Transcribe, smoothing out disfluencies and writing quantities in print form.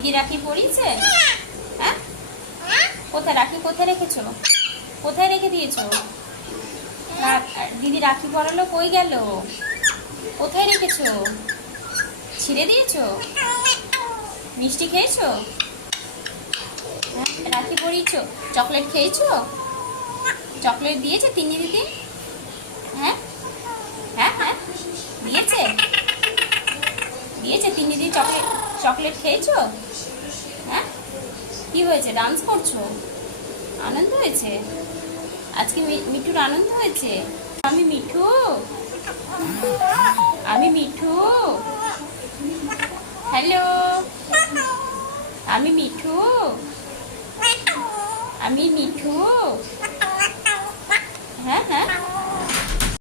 দিদি রাখি পরিয়েছে? হ্যাঁ, কোথায় রাখি? কোথায় রেখেছো? কোথায় রেখে দিয়েছো? দিদি রাখি পরালো, কই গেল? কোথায় রেখেছো? ছিঁড়ে দিয়েছো? মিষ্টি খেয়েছো? হ্যাঁ, রাখি পরিয়েছো? চকলেট খেয়েছো? চকলেট দিয়েছে তিন্নি দিদি? হ্যাঁ হ্যাঁ হ্যাঁ, দিয়েছে? দিয়েছে তিন্নি দিদি? চকলেট চকলেট খেয়েছো? হ্যাঁ, কি হয়েছে? ডান্স করছো? আনন্দ হয়েছে আজকে? মিঠুর আনন্দ হয়েছে? আমি মিঠু, আমি মিঠু, হ্যালো, আমি মিঠু, আমি মিঠু, হ্যাঁ হ্যাঁ।